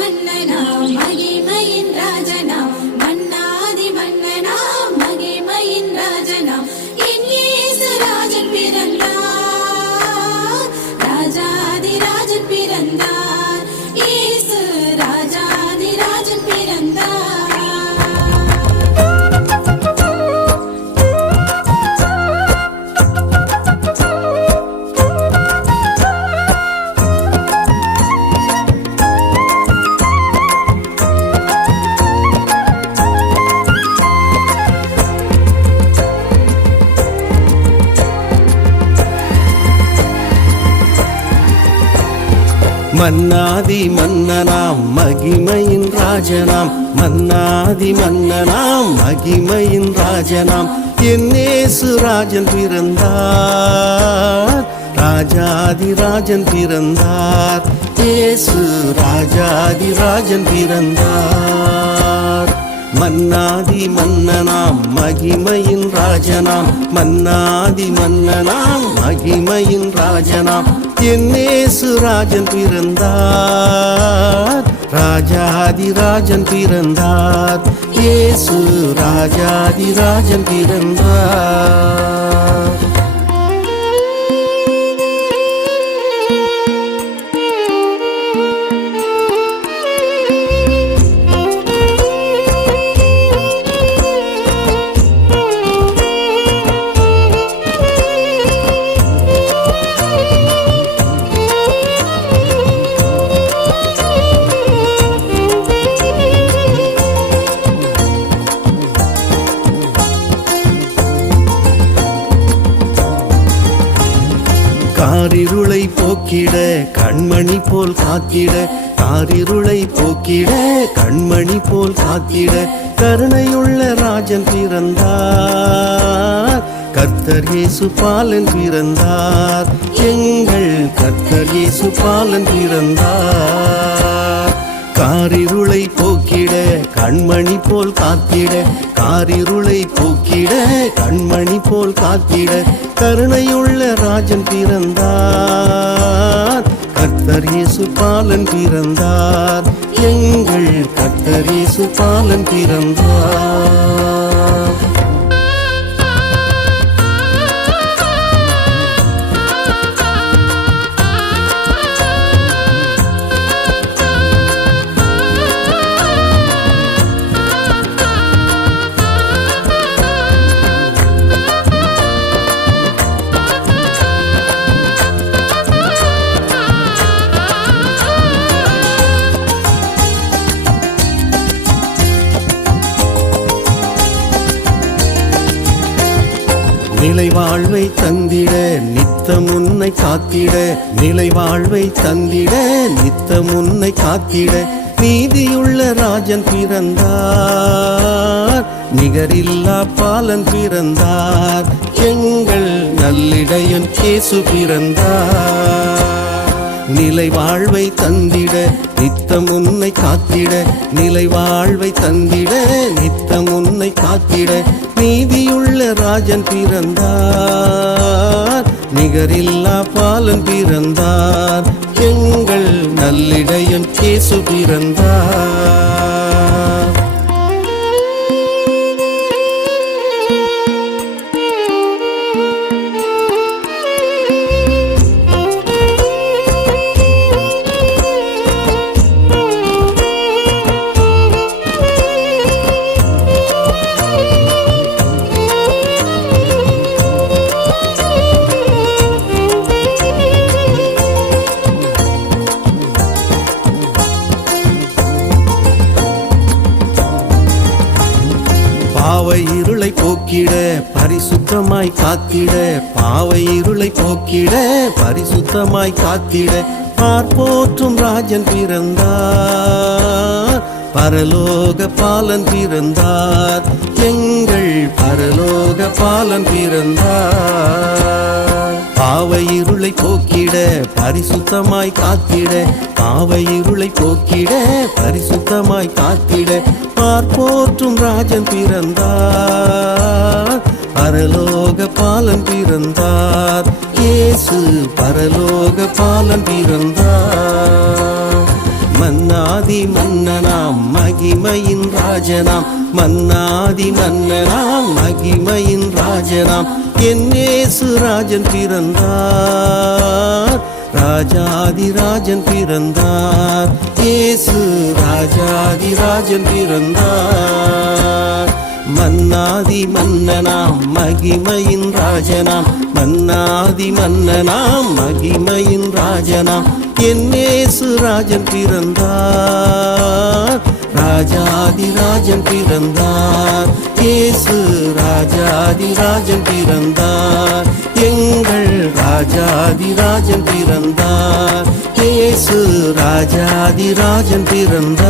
மன்னனாம் மகிமையின் ராஜனாம் மன்னாதி மன்னனாம் மகிமையின் ராஜனாம் என் இயேசு ராஜன் பிறந்தார் ராஜாதி ராஜன் பிறந்தார் இயேசு ராஜாதி ராஜன் பிறந்தார் மன்னாதி மன்னனாம் மகிமையின் ராஜனாம் மன்னாதி மன்னனாம் மகிமையின் ராஜனாம் என் இயேசு ராஜன் பிறந்தார் ராஜாதி ராஜன் பிறந்தார் இயேசு ராஜாதி ராஜன் பிறந்தார் மன்னாதி மன்னனாம் மகிமையின் ராஜனாம் மன்னாதி மன்னனாம் மகிமையின் ராஜனாம் என் இயேசு ராஜன் பிறந்தார் ராஜாதி ராஜன் பிறந்தார் இயேசு ராஜாதி ராஜன் பிறந்தார் காரிருளை போக்கிட கண்மணி போல் காத்திட காரிருளை போக்கிட கண்மணி போல் காத்திட கருணையுள்ள ராஜன் பிறந்தார் கர்த்தர் இயேசு பாலன் பிறந்தார் எங்கள் கர்த்தர் இயேசு பாலன் பிறந்தார் காரிருளை போக்கிட கண்மணி போல் காத்திட காரிருளை போக்கிட கண்மணி போல் காத்திட கருணையுள்ள ராஜன் பிறந்தார் கர்த்தர் இயேசு பாலன் பிறந்தார் எங்கள் கர்த்தர் இயேசு பாலன் பிறந்தார் நிலை வாழ்வை தந்திட நித்தம் உன்னை காத்திட நிலை வாழ்வை தந்திட நித்தம் உன்னை காத்திட நீதியுள்ள ராஜன் பிறந்தார் நிகரில்லா பாலன் பிறந்தார் எங்கள் நல்லிடையன் இயேசு பிறந்தார் நிலை வாழ்வை தந்திட நித்தம் உன்னை காத்திட நிலை வாழ்வை தந்திட நித்தம் உன்னை காத்திட நீதியுள்ள ராஜன் பிறந்தார் நிகரில்லா பாலன் பிறந்தார் எங்கள் நல்லிடையன் இயேசு பிறந்தார் பாவை இருளை போக்கிட பரிசுத்தமாய் காத்திட பாவை இருளை போக்கிட பரிசுத்தமாய் காத்திட பார்ப்போற்றும் ராஜன் பிறந்தார் பரலோக பாலன் பிறந்தார் எங்கள் பரலோக பாலன் பிறந்தார் பாவை இருளை போக்கிட பரிசுத்தமாய் காத்திட பாவை இருளை போக்கிட பரிசுத்தமாய் காத்திட பார்ப்போற்றும் ராஜன் பிறந்தார் பரலோக பாலன் பிறந்தார் இயேசு பரலோக பாலன் பிறந்தார் மன்னாதி மன்னனாம் மகிமையின் ராஜனாம் மன்னாதி மன்னனாம் மகிமையின் ராஜனாம் என் இயேசு ராஜன் பிறந்தார் ராஜாதி ராஜன் பிறந்தார் இயேசு ராஜாதி ராஜன் பிறந்தார் மன்னாதி மன்னனாம் மகிமையின் ராஜனாம் மன்னாதி மன்னனாம் மகிமையின் ராஜனாம் என் இயேசு ராஜன் பிறந்தார் ராஜாதி ராஜன் பிறந்தார் இயேசு ராஜாதி ராஜன் பிறந்தார் எங்கள் ராஜாதி ராஜன் பிறந்தார் இயேசு ராஜாதி ராஜன் பிறந்தார்